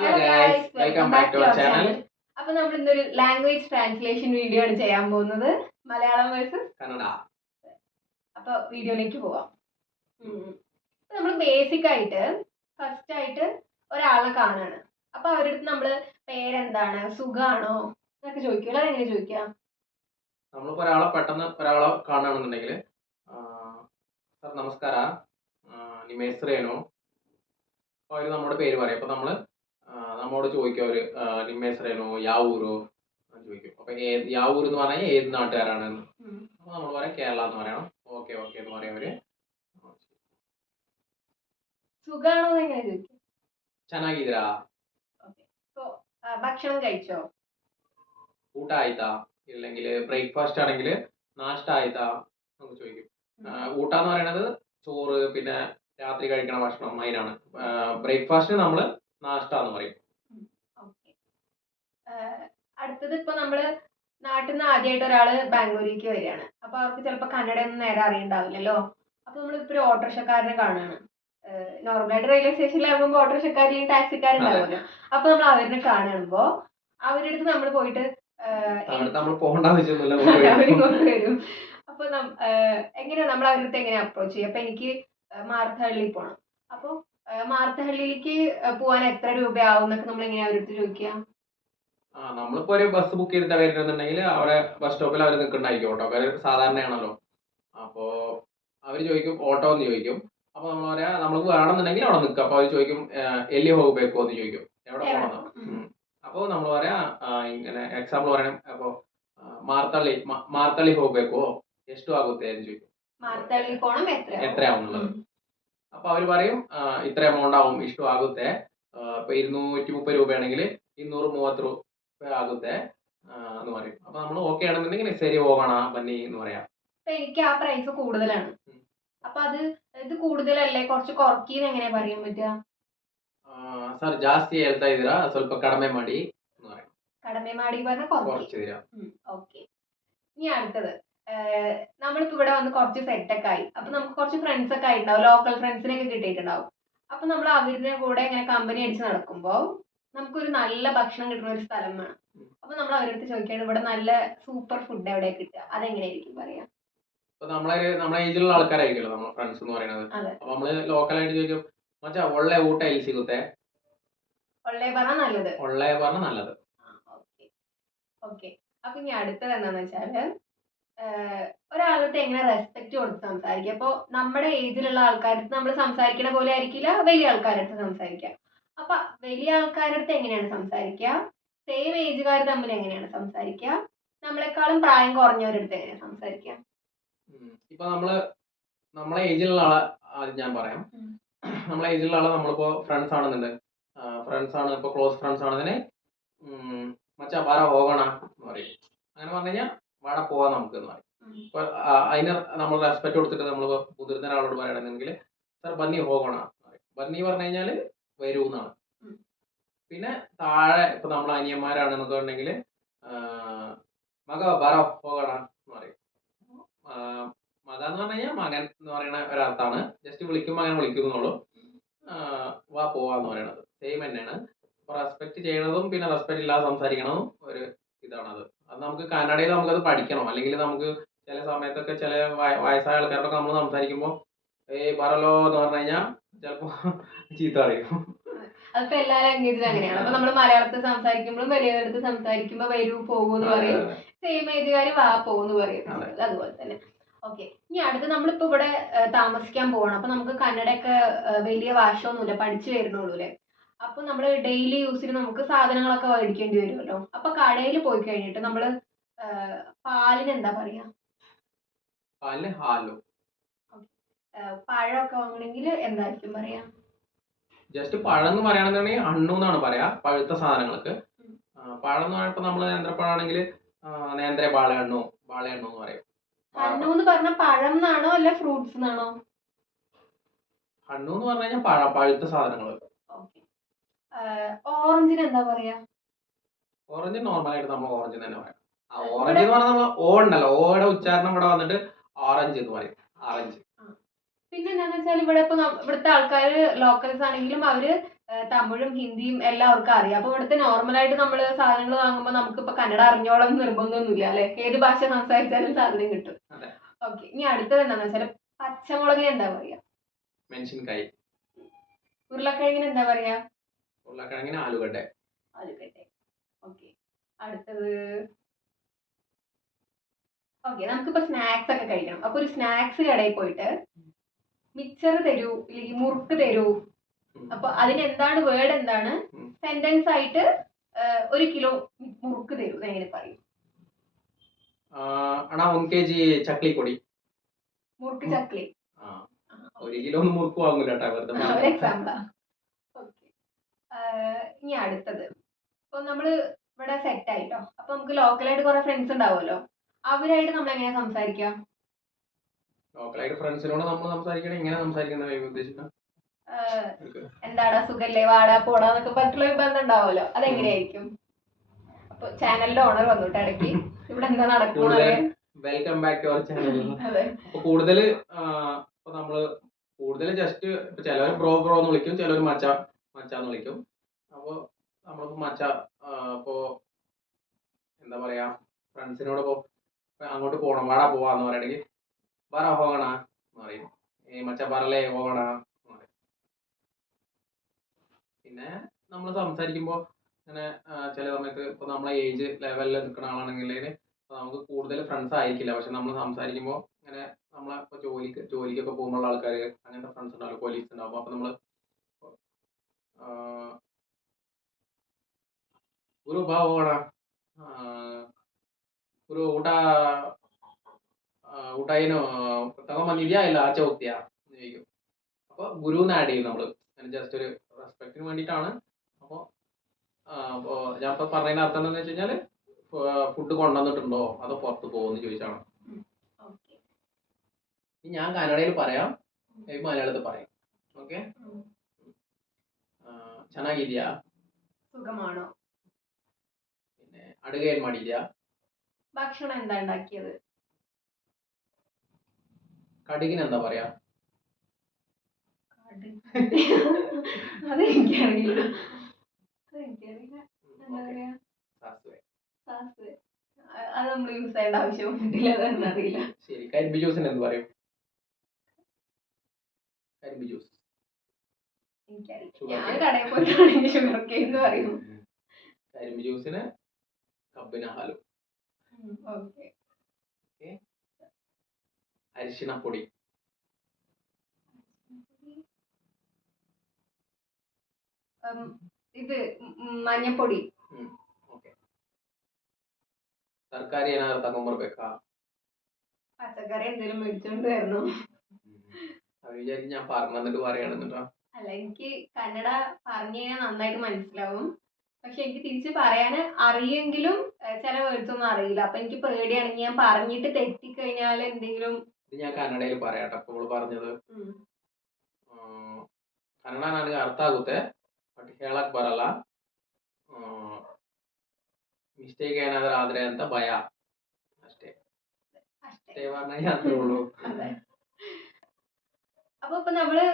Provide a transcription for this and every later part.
Hello guys, welcome back to our channel. അപ്പോൾ നമ്മൾ ഇന്നൊരു ലാംഗ്വേജ് ട്രാൻസ്ലേഷൻ വീഡിയോ ആണ് ചെയ്യാൻ പോകുന്നത്, മലയാളം വേഴ്സസ് കന്നഡ. അപ്പോൾ വീഡിയോയിലേക്ക് പോവാം. നമ്മൾ ബേസിക് ആയിട്ട് ഫസ്റ്റ് ആയിട്ട് ഒരാളെ കാണാണ്. അപ്പോൾ അവരുടെ അടുത്ത് നമ്മൾ പേരെന്താണ്, സുഖാണോ എന്നൊക്കെ ചോദിക്കുമല്ലോ. അതെങ്ങനെ ചോദിക്കാം? നമ്മളിപ്പോൾ ഒരാളെ കാണുകയാണെന്നുണ്ടെങ്കിൽ സർ നമസ്കാര, ನಿಮ್ಮ ಹೆಸರೇನು? അവർ നമ്മുടെ പേര് പറയും. അപ്പോൾ നമ്മോട് ചോദിക്കും അവർ ನಿಮ್ಮ ಹೆಸರೇನು, ಯಾವ ಊರು ചോദിക്കും. അപ്പോൾ ಯಾವ ಊರು എന്ന് പറഞ്ഞാൽ ഏത് നാട്ടുകാരാണെന്ന്. അപ്പോൾ നമ്മൾ പറയാം കേരള എന്ന് പറയണം. ഓക്കെ ഓക്കെ എന്ന് പറയും അവർ. സുഖാണോ എങ്ങനെ ചോദിക്കും? ಚೆನ್ನಾಗಿದ್ದೀರಾ? ഭക്ഷണം കഴിച്ചോ? ಊಟ ಆಯ್ತಾ? ഇല്ലെങ്കിൽ ബ്രേക്ക്ഫാസ്റ്റ് ആണെങ്കിൽ നാഷ്ട ആയിത്താ നമുക്ക് ചോദിക്കും. ഊട്ട എന്ന് പറയുന്നത് ചോറ്, പിന്നെ രാത്രി കഴിക്കണ ഭക്ഷണം, അതിനാണ്. ബ്രേക്ക്ഫാസ്റ്റിന് നമ്മൾ നാഷ്ട എന്ന് പറയും. അടുത്തത് ഇപ്പൊ നമ്മള് നാട്ടിൽ നിന്ന് ആദ്യമായിട്ട് ഒരാള് ബാംഗ്ലൂരിലേക്ക് വരികയാണ്. അപ്പൊ അവർക്ക് ചിലപ്പോ കന്നഡ ഒന്നും നേരെ അറിയണ്ടാവില്ലല്ലോ. അപ്പൊ നമ്മളിപ്പോ ഒരു ഓട്ടോറിക്ഷക്കാരനെ കാണുകയാണ്. നോർമലായിട്ട് റെയിൽവേ സ്റ്റേഷനിൽ ഇറങ്ങുമ്പോൾ ഓട്ടോറിക്ഷക്കാരെയും ടാക്സിക്കാരുണ്ടാവുമല്ലോ. അപ്പൊ നമ്മൾ അവരിനെ കാണുമ്പോ അവരുടെ അടുത്ത് നമ്മൾ പോയിട്ട് അവരിങ്ങോട്ട് വരും. അപ്പൊ എങ്ങനെയാ നമ്മൾ അവരുടെ അടുത്ത് എങ്ങനെയാ അപ്രോച്ച് ചെയ്യുക? അപ്പൊ എനിക്ക് മാർത്തഹള്ളി പോണം. അപ്പൊ മാർത്തഹള്ളിയിലേക്ക് പോവാൻ എത്ര രൂപയാവും എന്നൊക്കെ നമ്മൾ എങ്ങനെയാ അവരുടെ അടുത്ത് ചോദിക്കുക? നമ്മളിപ്പോ ഒരു ബസ് ബുക്ക് ചെയ്തിട്ട് വരുന്നുണ്ടെങ്കിൽ അവരെ ബസ് സ്റ്റോപ്പിൽ അവർ നിൽക്കണ്ടായിരിക്കും. ഓട്ടോക്കാർ സാധാരണയാണല്ലോ. അപ്പോ അവര് ചോദിക്കും ഓട്ടോ എന്ന് ചോദിക്കും. അപ്പൊ നമ്മൾ പറയാ നമുക്ക് വേണമെന്നുണ്ടെങ്കിൽ അവിടെ നിൽക്കും. അപ്പൊ അവർ ചോദിക്കും എല്ലി ಹೋಗಬೇಕು എന്ന് ചോദിക്കും, എവിടെ പോകണം. അപ്പോൾ നമ്മൾ പറയാ ഇങ്ങനെ എക്സാമ്പിൾ പറയണം. അപ്പൊ മാർത്തള്ളി ಹೋಗಬೇಕು, ಎಷ್ಟು ಆಗುತ್ತೆ എന്ന് ചോദിക്കും. എത്രയാവുന്നുള്ളത്. അപ്പൊ അവര് പറയും ഇത്ര എമൗണ്ട് ആവും, ഇഷ്ടം ആಗುತ್ತೆ. ഇപ്പൊ 230 രൂപയാണെങ്കിൽ 230 രൂപ ആಗುತ್ತೆ എന്ന് പറയും. അപ്പൊ നമ്മൾ ഓക്കെ ആണെന്നുണ്ടെങ്കിൽ ശരി ಹೋಗೋಣ ബന്നി എന്ന് പറയാം. എനിക്ക് ആ പ്രൈസ് കൂടുതലാണ്, അപ്പൊ ഇത് കൂടുതലല്ലേ, കുറച്ച് കുറയ്ക്കുന്ന എങ്ങനെയാ പറയാൻ പറ്റുക? സർ ಜಾಸ್ತಿ ಹೇಳ್ತಾ ಇದ್ದೀರಾ, ಸ್ವಲ್ಪ ಕಡಿಮೆ ಮಾಡಿ എന്ന് പറയും. കടമേ മാടി പറഞ്ഞാൽ കുറച്ച് തരാം. ഓക്കെ. ഇനി അടുത്തത്, നമ്മളിപ്പോ ഇവിടെ വന്ന് കുറച്ച് സെറ്റൊക്കെ ആയി. അപ്പൊ നമുക്ക് കുറച്ച് ഫ്രണ്ട്സ് ഒക്കെ ആയിട്ടുണ്ടാവും, ലോക്കൽ ഫ്രണ്ട്സിനെയൊക്കെ കിട്ടിയിട്ടുണ്ടാവും. അപ്പൊ നമ്മൾ അവരുടെ കൂടെ ഇങ്ങനെ കമ്പനി അടിച്ച് നടക്കുമ്പോ നമുക്കൊരു നല്ല ഭക്ഷണം കിട്ടുന്ന ഒരു സ്ഥലം വേണം. അപ്പൊ നമ്മൾ അവരുടെ അടുത്ത് ചോദിക്കുകയാണ് ഇവിടെ നല്ല സൂപ്പർ ഫുഡ് എവിടെ കിട്ടുക, അതെങ്ങനെയായിരിക്കും പറയാ? നമ്മളെ ഏജിലുള്ള ആൾക്കാരായിരിക്കുമല്ലോ നമ്മളെ ഫ്രണ്ട്സ് എന്ന് പറയുന്നത്. അപ്പൊ നമ്മള് ലോക്കലായിട്ട് ചോദിക്കും മച്ചാ ಒಳ್ಳೆ ಊಟ ಎಲ್ಲಿ ಸಿಗುತ್ತೆ? ಒಳ್ಳೆ പറഞ്ഞാൽ നല്ലത്. ഓക്കെ. അപ്പൊ ഇനി അടുത്തത് എന്താന്ന് വെച്ചാല് ഒരാളുടെ എങ്ങനെ റെസ്പെക്ട് കൊടുത്ത് സംസാരിക്കുക. അപ്പൊ നമ്മുടെ ഏജിലുള്ള ആൾക്കാരടുത്ത് നമ്മൾ സംസാരിക്കണ പോലെ ആയിരിക്കില്ല വലിയ ആൾക്കാരടുത്ത് സംസാരിക്കുക. അപ്പൊ വലിയ ആൾക്കാരടുത്ത് എങ്ങനെയാണ് സംസാരിക്കുക, സെയിം ഏജുകാർ തമ്മിൽ എങ്ങനെയാണ് സംസാരിക്കുക, നമ്മളെക്കാളും പ്രായം കുറഞ്ഞവരടുത്ത് എങ്ങനെയാണ് സംസാരിക്കുക? ഇപ്പൊ നമ്മളെ ഏജിലുള്ള ആളെ ആദ്യം ഞാൻ പറയാം. നമ്മളെ ഏജിലുള്ള ആളെ നമ്മളിപ്പോ ഫ്രണ്ട്സ് ആണെന്നുണ്ട്, ഇപ്പൊ ക്ലോസ് ഫ്രണ്ട്സ് ആണെന്നെ മച്ചാ വാര ಹೋಗೋಣ എന്ന് പറയും. അങ്ങനെ പറഞ്ഞു കഴിഞ്ഞാൽ വാട പോവാൻ നമുക്ക് എന്ന് പറയും. ഇപ്പൊ അതിന് നമ്മൾ റെസ്പെക്ട് കൊടുത്തിട്ട് നമ്മളിപ്പോ മുതിർന്ന ഒരാളോട് പറയണമെങ്കിൽ സർ ബന്നി ಹೋಗೋಣ എന്ന് പറയും. ബന്നി പറഞ്ഞു കഴിഞ്ഞാല് വരൂ എന്നാണ്. പിന്നെ താഴെ ഇപ്പൊ നമ്മൾ അനിയന്മാരാണെന്നൊക്കെ ഉണ്ടെങ്കിൽ മക വാര ಹೋಗೋಣ എന്ന് പറയും. മക എന്ന് പറഞ്ഞു കഴിഞ്ഞാൽ മകൻ എന്ന് പറയുന്ന ഒരർത്ഥാണ്. ജസ്റ്റ് വിളിക്കുമ്പോൾ അങ്ങനെ വിളിക്കുന്നുള്ളൂ. വാ പോവാന്ന് പറയണത് സെയിം തന്നെയാണ്. അപ്പൊ റെസ്പെക്ട് ചെയ്യണതും പിന്നെ റെസ്പെക്ട് ഇല്ലാതെ സംസാരിക്കണതും ഒരു ഇതാണത്. അത് നമുക്ക് കന്നഡയിൽ നമുക്കത് പഠിക്കണം. അല്ലെങ്കിൽ നമുക്ക് ചില സമയത്തൊക്കെ ചില വയസ്സായ ആൾക്കാരോടൊക്കെ നമ്മൾ സംസാരിക്കുമ്പോൾ പറലോ എന്ന് പറഞ്ഞു കഴിഞ്ഞാൽ ചിലപ്പോ ചീത്ത അറിയും. അതിപ്പോ എല്ലാ ലാംഗ്വേജിലും അങ്ങനെയാണ്. അപ്പൊ നമ്മൾ മലയാളത്തിൽ സംസാരിക്കുമ്പോഴും വലിയവരടുത്ത് സംസാരിക്കുമ്പോ വരൂ പോകുമെന്ന് പറയും, സെയിം ഏജുകാര് വാ പോകുന്നു പറയും. അതുപോലെ തന്നെ. ഓക്കെ. ഇനി അടുത്ത് നമ്മളിപ്പോ ഇവിടെ താമസിക്കാൻ പോവാണ്. അപ്പൊ നമുക്ക് കന്നഡയൊക്കെ വലിയ ഭാഷയൊന്നുമില്ല, പഠിച്ചു വരുന്നുള്ളൂ അല്ലേ. അപ്പൊ നമ്മൾ ഡെയിലി യൂസിന് നമുക്ക് സാധനങ്ങളൊക്കെ മേടിക്കേണ്ടി വരുമല്ലോ. അപ്പൊ കടയിൽ പോയി കഴിഞ്ഞിട്ട് നമ്മള് പാലിന് എന്താ പറയാ? പഴമൊക്കെ വാങ്ങണമെങ്കിൽ എന്തായിരിക്കും പറയാ? ജസ്റ്റ് പഴം എന്ന് പറയുകയാണെന്നുണ്ടെങ്കിൽ ഹണ്ണു എന്നാണ് പറയാ പഴുത്ത സാധനങ്ങൾക്ക്. പഴം എന്ന് പറയുമ്പോൾ നമ്മൾ നേന്ത്രപ്പഴമാണെങ്കിൽ നേന്ത്ര ബാളഹണ്ണു എന്ന് പറയും. ഹണ്ണു എന്ന് പറഞ്ഞാൽ പഴം എന്നാണോ അല്ല ഫ്രൂട്ട്സ് എന്നാണോ? ഹണ്ണു എന്ന് പറഞ്ഞു കഴിഞ്ഞാൽ പഴുത്ത സാധനങ്ങൾ. ഓറഞ്ചിന് എന്താ പറയാ? ഓറഞ്ച് നോർമലായിട്ട് നമ്മൾ ഓറഞ്ച് തന്നെ പറയാം. ഓറഞ്ച് എന്ന് പറഞ്ഞാൽ നമ്മൾ ഓ ഉണ്ടല്ലോ, ഓയുടെ ഉച്ചാരണം ഇവിടെ വന്നിട്ട് ഓറഞ്ച് എന്ന് പറയും. ഓറഞ്ച്. പിന്നെ എന്താന്ന് വെച്ചാൽ ഇവിടെ ഇപ്പൊ ഇവിടുത്തെ ആൾക്കാര് ലോക്കൽസ് ആണെങ്കിലും അവര് തമിഴും ഹിന്ദിയും എല്ലാവർക്കും അറിയാം. അപ്പൊ ഇവിടുത്തെ നോർമലായിട്ട് നമ്മൾ സാധനങ്ങൾ വാങ്ങുമ്പോൾ നമുക്കിപ്പോ കന്നഡ അറിഞ്ഞോളം നിർബന്ധമൊന്നുമില്ല അല്ലെ, ഏത് ഭാഷ സംസാരിച്ചാലും സാധനം കിട്ടും. ഓക്കെ, ഇനി അടുത്തത് എന്താന്ന് വെച്ചാൽ പച്ചമുളകിന് എന്താ പറയാ? മെൻഷൻകായി. ഉരുളക്കിഴങ്ങിന് എന്താ പറയാ? ഉരുളക്കിഴങ്ങിന് ആലുഗഡ. ആലുഗഡ. ഓക്കെ, അടുത്തത്. ഓക്കെ, നമുക്കിപ്പോ സ്നാക്സ് ഒക്കെ കഴിക്കണം. അപ്പൊ ഒരു സ്നാക്സ് കടയിൽ പോയിട്ട് മിക്സർ തരൂ അല്ലെങ്കിൽ മുറുക്ക് തരൂ, അപ്പൊ അതിന് എന്താണ് വേർഡ്, എന്താണ് സെന്റൻസ് ആയിട്ട് 1 കിലോ മുറുക്ക് തരൂ എങ്ങനെ പറയും? അണ്ണാ 1 kg ചക്ലി പൊടി. മുറുക്ക് ചക്ലി. 1 കിലോ ഒന്നും മുറുക്ക് വാങ്ങൂല കേട്ടോ. എക്സാമ്പിളാ. ഓക്കെ, ഇനി അടുത്തത്. ഇപ്പൊ നമ്മള് ഇവിടെ സെറ്റ് ആയിട്ടോ, അപ്പൊ നമുക്ക് ലോക്കലായിട്ട് കുറെ ഫ്രണ്ട്സ് ഉണ്ടാവുമല്ലോ, അവരായിട്ട് നമ്മൾ എങ്ങനെയാ സംസാരിക്കാം? ലോക്കലായിട്ട് ഫ്രണ്ട്സിനോട് നമ്മൾ സംസാരിക്കണേ എങ്ങനെ സംസാരിക്കുന്ന ഉദ്ദേശിക്കാം? എന്താടാ സുഖല്ലേ, വാടാ പോടാ എന്നൊക്കെ പറഞ്ഞിട്ടുള്ള ഒരു ബന്ധം ഉണ്ടാവുമല്ലോ, അതെങ്ങനെയായിരിക്കും? അപ്പൊ ചാനലിന്റെ ഓണർ വന്നിട്ട് ഇടയ്ക്ക് ഇവിടെ എന്താ നടക്കുന്നത്? Welcome back to our channel. അപ്പൊ കൂടുതല് നമ്മള് ജസ്റ്റ് ചിലവർ ബ്രോ എന്ന് വിളിക്കും, ചിലവർ മച്ചാന്ന് വിളിക്കും. അപ്പൊ നമ്മളിപ്പോ ഇപ്പോ എന്താ പറയാ, ഫ്രണ്ട്സിനോട് അങ്ങോട്ട് പോകണം, വാടാ പോവാന്ന് പറയണെങ്കിൽ പറ പോകണ എന്ന് പറയും. മച്ച പറലേ പോകണ എന്ന് പറയും. പിന്നെ നമ്മൾ സംസാരിക്കുമ്പോ അങ്ങനെ ചില സമയത്ത് ഇപ്പൊ നമ്മളെ ഏജ് ലെവലിൽ നിൽക്കുന്ന ആളാണെങ്കിൽ നമുക്ക് കൂടുതൽ ഫ്രണ്ട്സ് ആയിരിക്കില്ല, പക്ഷെ നമ്മൾ സംസാരിക്കുമ്പോൾ ഇങ്ങനെ നമ്മളെ ഇപ്പൊ ജോലിക്കൊക്കെ പോകുമ്പോൾ ആൾക്കാർ അങ്ങനത്തെ ഫ്രണ്ട്സ് ഉണ്ടാവും, കൊലീഗ്സ് ഉണ്ടാവും. അപ്പൊ നമ്മള് ಗುರು ಬಾ ಹೋಗೋಣ, ಗುರು ಊಟ ಏನು ತಗೊಂಬಂದಿದ್ಯಾ ಇಲ್ಲ ಆಚೆ ಹೋಗ್ತೀಯಾ എന്ന് ചോദിക്കും. അപ്പൊ ഗുരുന്ന് ആഡ് ചെയ്യും നമ്മള്, ജസ്റ്റ് ഒരു റെസ്പെക്റ്റിന് വേണ്ടിയിട്ടാണ്. അപ്പോൾ ഞാൻ ഇപ്പൊ പറയുന്ന അർത്ഥം എന്താണെന്ന് വെച്ച് കഴിഞ്ഞാല് ഫുഡ് കൊണ്ടുവന്നിട്ടുണ്ടോ അതോ പുറത്ത് പോകുമെന്ന് ചോദിച്ചാണ്. ഞാൻ കന്നഡയിൽ പറയാം, മലയാളത്തിൽ പറയാം. ഓക്കെ, ಚೆನ್ನಾಗಿದ್ಯಾ, സുഖമാണോ, പിന്നെ ಅಡುಗೆ ಏನ್ ಮಾಡಿದ್ಯಾ, ഭക്ഷണം എന്താ ഉണ്ടാക്കിയത്, കടുകിന് എന്താ പറയാ? അതെനിക്കറിയില്ല. എന്താ പറയാ? അത് നമ്മൾ യൂസ് ചെയ്യേണ്ട ആവശ്യം വന്നിട്ടില്ല, അതെന്നറിയില്ല. ശരി, കരിമ്പ് ജ്യൂസിന് എന്ത് പറയും? കരിമ്പ് ജ്യൂസ് എനിക്കറിയില്ല, ഞാൻ കടയിൽ പോയിട്ടാണെങ്കിൽ ഷുഗർ കേക്ക് എന്ന് പറയും. കരിമ്പ് ജ്യൂസിന് കബ്ബിന ഹാലു. ഓക്കെ, അരിശിണപ്പൊടി, ഇത് മഞ്ഞപ്പൊടി. തർക്കാരി ಏನಾದ್ರು ತಗೊಂಬರ್ಬೇಕಾ? പച്ചക്കറി എന്തെങ്കിലും മേടിച്ചോണ്ട് വരണോ? വിചാരിച്ച് ഞാൻ പറഞ്ഞു തന്നിട്ട് പറയാണെന്നുണ്ടോ? അല്ല, എനിക്ക് കന്നഡ പറഞ്ഞു കഴിഞ്ഞാൽ നന്നായിട്ട് മനസ്സിലാവും, പക്ഷെ എനിക്ക് തിരിച്ച് പറയാൻ അറിയെങ്കിലും ചില വേർഡ്സ് ഒന്നും അറിയില്ല. അപ്പൊ എനിക്ക് പേടിയാണെങ്കിൽ ഞാൻ പറഞ്ഞിട്ട് തെറ്റിക്കഴിഞ്ഞാൽ എന്തെങ്കിലും. ഞാൻ ಕನ್ನಡയിൽ പറയാട്ടോ. അപ്പോൾ പറഞ്ഞത് ಕನ್ನಡ ನನಗೆ ಅರ್ಥ ಆಗುತ್ತೆ, ಬಟ್ ಹೇಳಕ್ ಬರಲ್ಲ. ಮಿಸ್ಟೇಕ್ ಏನಾದ್ರೂ ಆದ್ರೆ ಅಂತ ಭಯ ಅಷ್ಟೇ. ಅಷ್ಟೇ ಅത്രೇ ഉള്ളൂ. അപ്പൊ ഇപ്പൊ നമ്മള്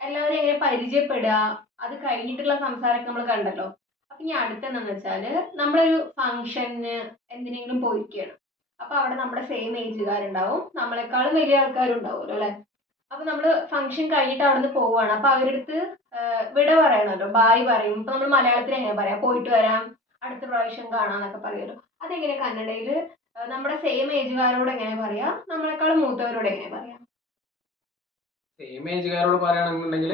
എല്ലാവരും എങ്ങനെ പരിചയപ്പെടുക, അത് കഴിഞ്ഞിട്ടുള്ള സംസാരമൊക്കെ നമ്മൾ കണ്ടല്ലോ. അപ്പൊ ഇനി അടുത്തെന്താന്ന് വെച്ചാല് നമ്മളൊരു ഫംഗ്ഷന് എന്തിനെങ്കിലും പോയിരിക്കുകയാണ്. അപ്പൊ അവിടെ നമ്മുടെ സെയിം ഏജുകാരുണ്ടാവും, നമ്മളെക്കാളും വലിയ ആൾക്കാരും ഉണ്ടാവുമല്ലോ അല്ലെ. അപ്പൊ നമ്മള് ഫംഗ്ഷൻ കഴിഞ്ഞിട്ട് അവിടെ നിന്ന് പോവുകയാണ്. അപ്പൊ അവരുടെ അടുത്ത് വിട പറയണല്ലോ, ബായ് പറയും. ഇപ്പൊ നമ്മൾ മലയാളത്തിൽ എങ്ങനെ പറയാം? പോയിട്ട് വരാം, അടുത്ത പ്രാവശ്യം കാണാന്നൊക്കെ പറയുമല്ലോ. അതെങ്ങനെ കന്നഡയില് നമ്മുടെ സെയിം ഏജുകാരോട് എങ്ങനെ പറയാ, നമ്മളെക്കാളും മൂത്തവരോട് എങ്ങനെ പറയാം? സെയിം ഏജുകാരോട് പറയുകയാണെന്നുണ്ടെങ്കിൽ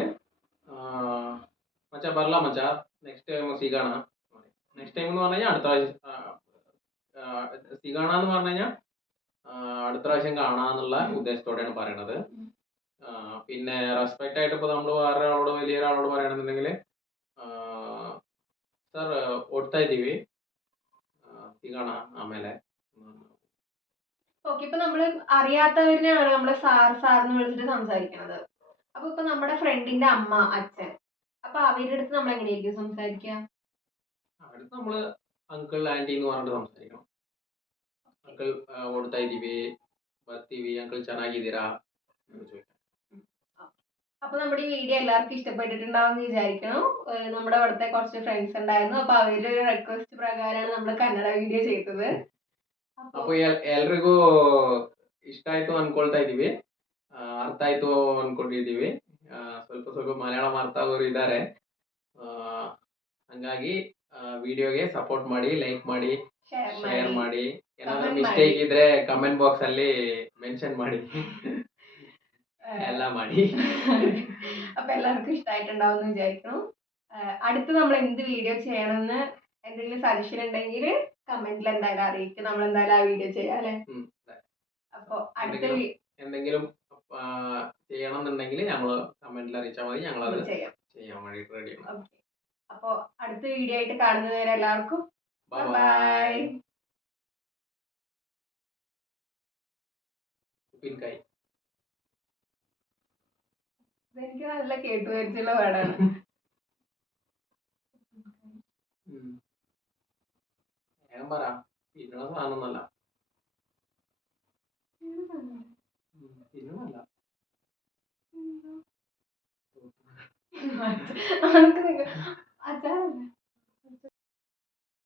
മച്ചാ പറല മച്ചാ, നെക്സ്റ്റ് ടൈം സിഗാണ. നെക്സ്റ്റ് ടൈം എന്ന് പറഞ്ഞു കഴിഞ്ഞാൽ അടുത്ത പ്രാവശ്യം സിഗാണ എന്ന് പറഞ്ഞു കഴിഞ്ഞാൽ അടുത്ത പ്രാവശ്യം കാണാന്നുള്ള ഉദ്ദേശത്തോടെയാണ് പറയണത്. പിന്നെ റെസ്പെക്റ്റ് ആയിട്ട് ഇപ്പോൾ നമ്മൾ വേറൊരാളോട് വലിയൊരാളോട് പറയണമെന്നുണ്ടെങ്കിൽ ಸರ್ ಓಡ್ತಾ ಇದ್ದೀವಿ ಸಿಗೋಣ ಆಮೇಲೆ. ഓക്കെ, ഇപ്പൊ നമ്മള് അറിയാത്തവരിനെയാണ് നമ്മള് സാറിന് വിളിച്ചിട്ട് സംസാരിക്കുന്നത്. അപ്പൊ ഇപ്പൊ നമ്മുടെ ഫ്രണ്ടിന്റെ അമ്മ, അച്ഛൻ, അപ്പൊ അവരുടെ അടുത്ത് നമ്മൾ എങ്ങനെയായിരിക്കും സംസാരിക്കുക? അടുത്ത് നമ്മള് അങ്കിൾ ആന്റി എന്ന് പറഞ്ഞിട്ട് സംസാരിക്കണം. അങ്കിൾ ಓಡ್ತಾ ಇದ್ದೀವಿ, ಬರ್ತೀವಿ, ಅಂಕಲ್ ಚೆನ್ನಾಗಿದ್ದೀರಾ ಅಂತ ചോദിക്കണം. അപ്പൊ നമ്മുടെ ഈ വീഡിയോ എല്ലാവർക്കും ഇഷ്ടപ്പെട്ടിട്ടുണ്ടാവും എന്ന് വിചാരിക്കണം. നമ്മുടെ അവിടുത്തെ കുറച്ച് ഫ്രണ്ട്സ് ഉണ്ടായിരുന്നു. അപ്പൊ അവരുടെ ഒരു റിക്വസ്റ്റ് പ്രകാരമാണ് നമ്മൾ ಕನ್ನಡ ವಿಡಿಯೋ ചെയ്തത്. ಅಪ್ಪ ಎಲ್ರಿಗೂ ಇಷ್ಟ ಆಯ್ತು ಅನ್ಕೊಳ್ತಾ ಇದೀವಿ, ಅರ್ಥ ಆಯ್ತು ಅನ್ಕೊಂಡಿದೀವಿ. ಸ್ವಲ್ಪ ಸ್ವಲ್ಪ ಮಲಯಾಳಂ ಅರ್ಥ ಆಗೋರು ಇದ್ದಾರೆ. ಹಂಗಾಗಿ ವಿಡಿಯೋಗೆ ಸಪೋರ್ಟ್ ಮಾಡಿ, ಲೈಕ್ ಮಾಡಿ, ಶೇರ್ ಮಾಡಿ. ಏನಾದ್ರೂ ಮಿಸ್ಟೇಕ್ ಇದ್ರೆ ಕಮೆಂಟ್ ಬಾಕ್ಸ್ ಅಲ್ಲಿ ಮೆನ್ಷನ್ ಮಾಡಿ. എല്ലാം ಮಾಡಿ. അപ്പൊ എല്ലാവർക്കും ഇഷ്ടമായിട്ടുണ്ടാവും എന്ന് വിചാരിക്കണം. അടുത്ത് നമ്മൾ എന്ത് വീഡിയോ ചെയ്യണമെന്ന് എന്തെങ്കിലും സജഷൻ ഉണ്ടെങ്കിൽ കമന്റിൽ എന്തായാലും അറിയിക്കും. നമ്മൾ എന്തായാലും ആ വീഡിയോ ചെയ്യാം അല്ലെ. അപ്പൊ അടുത്ത എന്തെങ്കിലും ചെയ്യണം എന്നുണ്ടെങ്കിൽ ഞങ്ങൾ കമന്റിൽ അറിയിച്ചാൽ മതി, ഞങ്ങൾ അത് ചെയ്യാൻ വേണ്ടി റെഡിയാണ്. അപ്പൊ അടുത്ത വീഡിയോ ആയിട്ട് കാണുന്നവരെ എല്ലാവർക്കും ബൈ. ഉപ്പിൻകായ് എനിക്ക് നല്ല കേട്ടുപരിച്ചുള്ള വേർഡാണ്. വേഗം പറ, തിന്നണ സാധനമൊന്നല്ല. തിന്നണല്ല അച്ചാറല്ലേ?